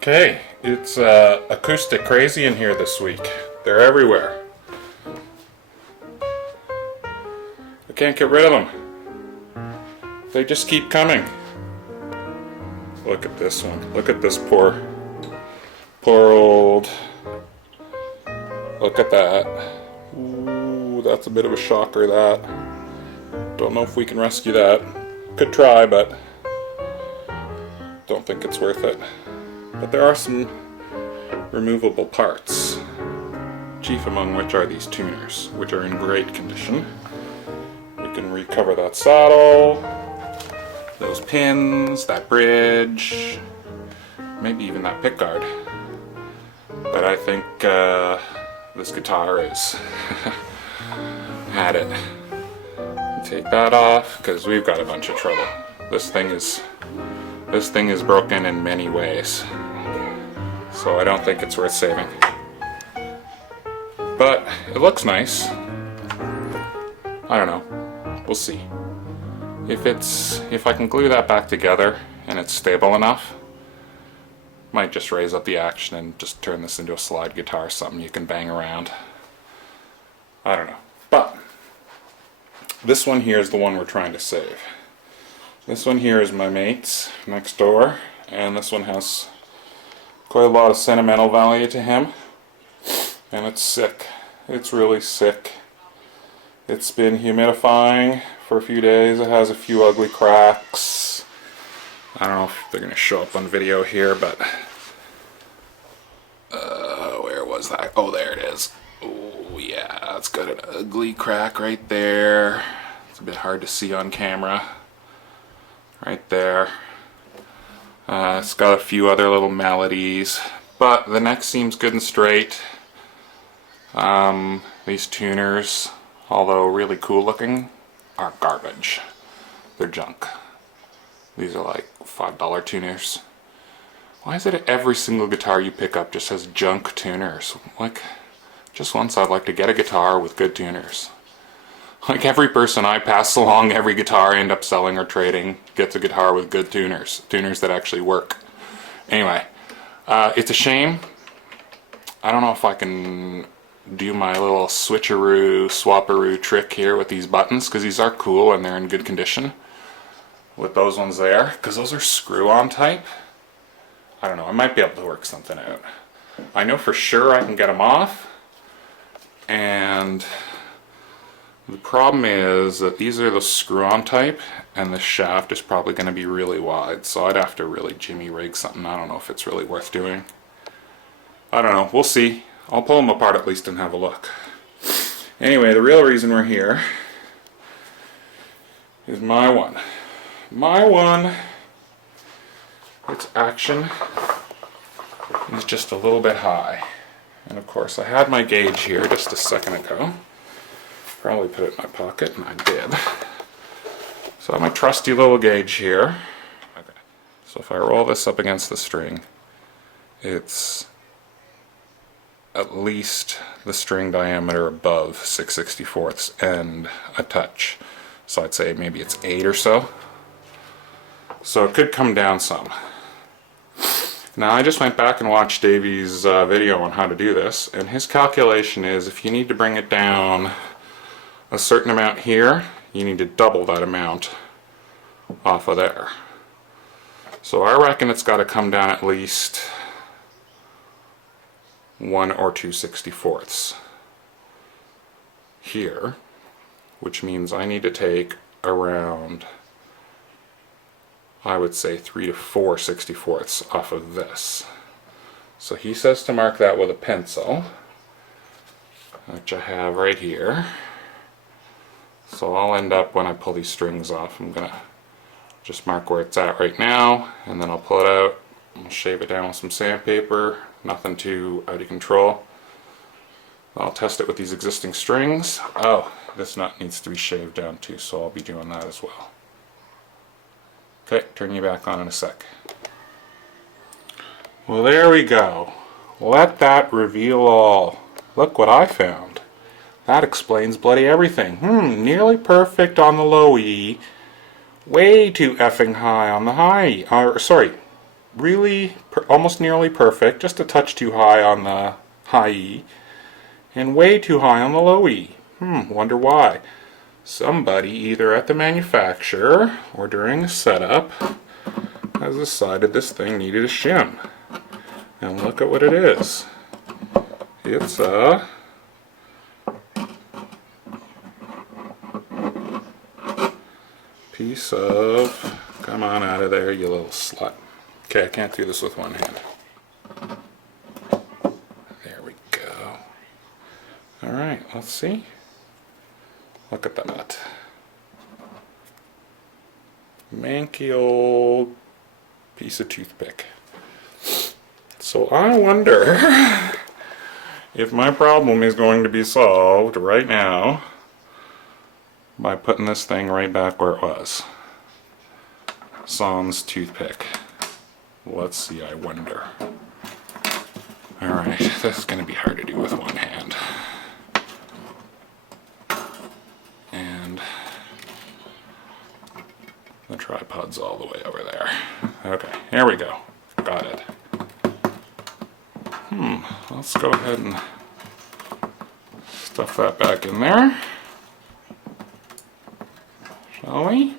Okay, it's acoustic crazy in here this week. They're everywhere. I can't get rid of them. They just keep coming. Look at this one. Look at this poor old. Look at that. Ooh, that's a bit of a shocker, that. Don't know if we can rescue that. Could try, but don't think it's worth it. But there are some removable parts, chief among which are these tuners, which are in great condition. We can recover that saddle, those pins, that bridge, maybe even that pickguard. But I think this guitar is had it. Take that off, because we've got a bunch of trouble. This thing is broken in many ways, so I don't think it's worth saving. But it looks nice. I don't know. We'll see. If I can glue that back together and it's stable enough, might just raise up the action and just turn this into a slide guitar, something you can bang around. I don't know. But this one here is the one we're trying to save. This one here is my mate's next door, and this one has quite a lot of sentimental value to him, and it's sick. It's really sick. It's been humidifying for a few days. It has a few ugly cracks. I don't know if they're going to show up on video here, but where was that? Oh, there it is. Oh yeah, it's got an ugly crack right there. It's a bit hard to see on camera. Right there. It's got a few other little melodies, but the neck seems good and straight. These tuners, although really cool looking, are garbage. They're junk. These are like $5 tuners. Why is it every single guitar you pick up just has junk tuners? Like, just once I'd like to get a guitar with good tuners. Like every person I pass along, every guitar I end up selling or trading gets a guitar with good tuners. Tuners that actually work. Anyway, it's a shame. I don't know if I can do my little switcheroo, swapperoo trick here with these buttons, because these are cool and they're in good condition. With those ones there, because those are screw-on type. I don't know, I might be able to work something out. I know for sure I can get them off, and the problem is that these are the screw-on type, and the shaft is probably going to be really wide, so I'd have to really jimmy rig something. I don't know if it's really worth doing. I don't know, we'll see. I'll pull them apart at least and have a look. Anyway, the real reason we're here is my one. My one, its action is just a little bit high. And of course I had my gauge here just a second ago. Probably put it in my pocket, and I did. So I have my trusty little gauge here. Okay. So if I roll this up against the string, it's at least the string diameter above 6/64 and a touch. So I'd say maybe it's 8 or so. So it could come down some. Now I just went back and watched Davey's video on how to do this, and his calculation is if you need to bring it down a certain amount here, you need to double that amount off of there. So I reckon it's got to come down at least 1 or 2/64 here, which means I need to take around, I would say, 3 to 4/64 off of this. So he says to mark that with a pencil, which I have right here. So I'll end up, when I pull these strings off, I'm going to just mark where it's at right now, and then I'll pull it out, I'll shave it down with some sandpaper, nothing too out of control. I'll test it with these existing strings. Oh, this nut needs to be shaved down too, so I'll be doing that as well. Okay, turn you back on in a sec. Well, there we go. Let that reveal all. Look what I found. That explains bloody everything. Nearly perfect on the low E. Way too effing high on the high E. Sorry, really almost nearly perfect, just a touch too high on the high E, and way too high on the low E. Wonder why. Somebody, either at the manufacturer or during a setup, has decided this thing needed a shim. And look at what it is. It's a piece of... Come on out of there, you little slut. Okay, I can't do this with one hand. There we go. Alright, let's see. Look at that. Manky old piece of toothpick. So I wonder if my problem is going to be solved right now by putting this thing right back where it was. Sans toothpick. Let's see, I wonder. Alright, this is going to be hard to do with one hand. And the tripod's all the way over there. Okay, here we go. Got it. Let's go ahead and stuff that back in there. Shall we?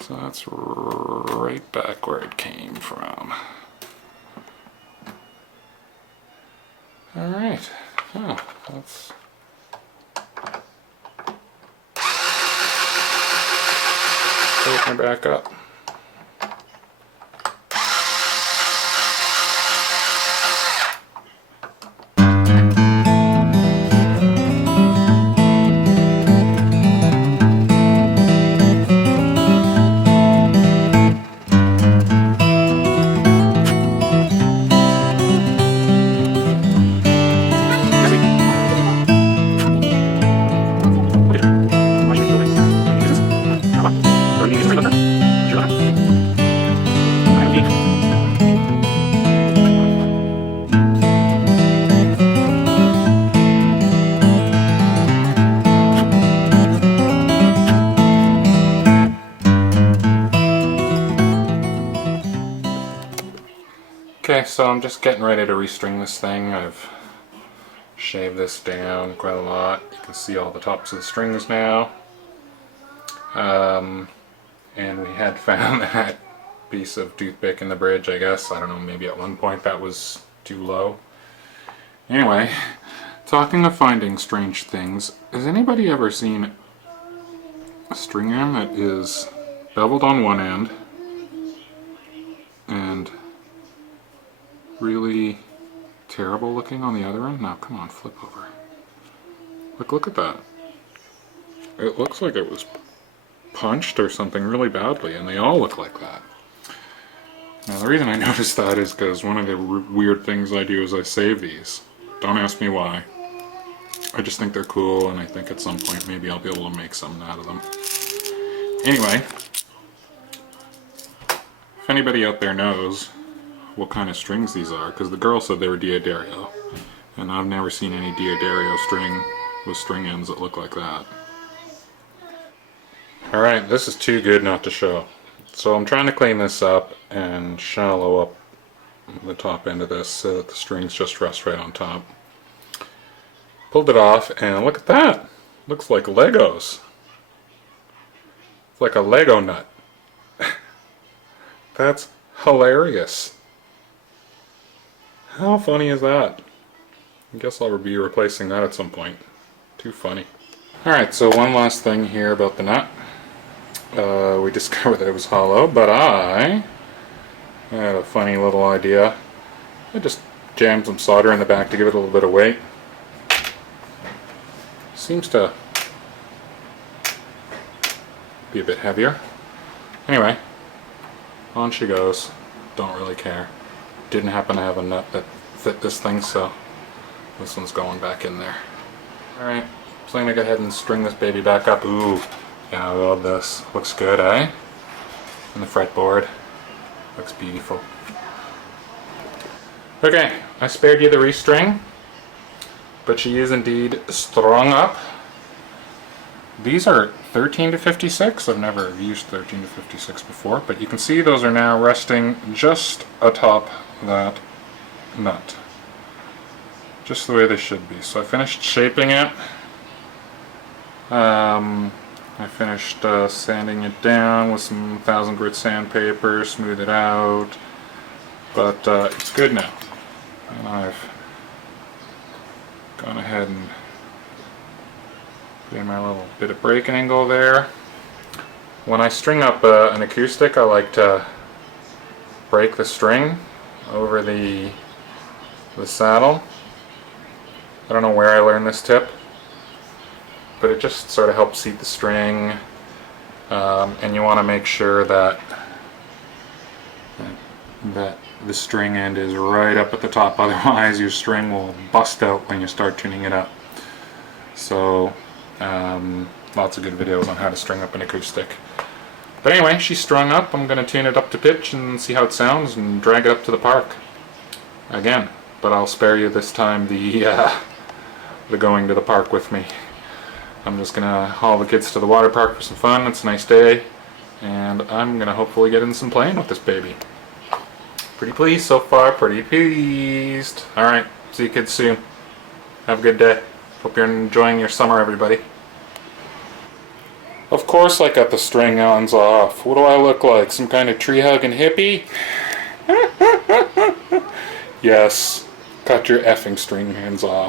So that's right back where it came from. Alright. Oh, let's open it back up. Okay, so I'm just getting ready to restring this thing. I've shaved this down quite a lot. You can see all the tops of the strings now. And we had found that piece of toothpick in the bridge, I guess. I don't know, maybe at one point that was too low. Anyway, talking of finding strange things, has anybody ever seen a string arm that is beveled on one end and really terrible looking on the other end? Now, come on, flip over. Look at that. It looks like it was punched or something really badly, and they all look like that. Now, the reason I noticed that is because one of the weird things I do is I save these. Don't ask me why. I just think they're cool, and I think at some point maybe I'll be able to make something out of them. Anyway, if anybody out there knows what kind of strings these are, because the girl said they were Diodario, and I've never seen any Diodario string with string ends that look like that. Alright, this is too good not to show. So I'm trying to clean this up and shallow up the top end of this so that the strings just rest right on top. Pulled it off, and look at that! Looks like Legos. It's like a Lego nut. That's hilarious. How funny is that? I guess I'll be replacing that at some point. Too funny. Alright, so one last thing here about the nut. We discovered that it was hollow, but I had a funny little idea. I just jammed some solder in the back to give it a little bit of weight. Seems to be a bit heavier. Anyway, on she goes. Don't really care. Didn't happen to have a nut that fit this thing, so this one's going back in there. Alright, so I'm gonna go ahead and string this baby back up. Ooh, yeah, I love this. Looks good, eh? And the fretboard. Looks beautiful. Okay, I spared you the restring, but she is indeed strung up. These are 13 to 56. I've never used 13 to 56 before, but you can see those are now resting just atop that nut. Just the way they should be. So I finished shaping it. I finished sanding it down with some 1000 grit sandpaper, smooth it out, but it's good now. And I've gone ahead and put in my little bit of break angle there. When I string up an acoustic, I like to break the string over the saddle. I don't know where I learned this tip, but it just sort of helps seat the string, and you want to make sure that the string end is right up at the top, otherwise your string will bust out when you start tuning it up. So lots of good videos on how to string up an acoustic. But anyway, she's strung up. I'm going to tune it up to pitch and see how it sounds and drag it up to the park again. But I'll spare you this time the going to the park with me. I'm just going to haul the kids to the water park for some fun. It's a nice day, and I'm going to hopefully get in some playing with this baby. Pretty pleased so far, pretty pleased. Alright, see you kids soon. Have a good day. Hope you're enjoying your summer, everybody. Of course I got the string ends off. What do I look like? Some kind of tree-hugging hippie? Yes, cut your effing string ends off.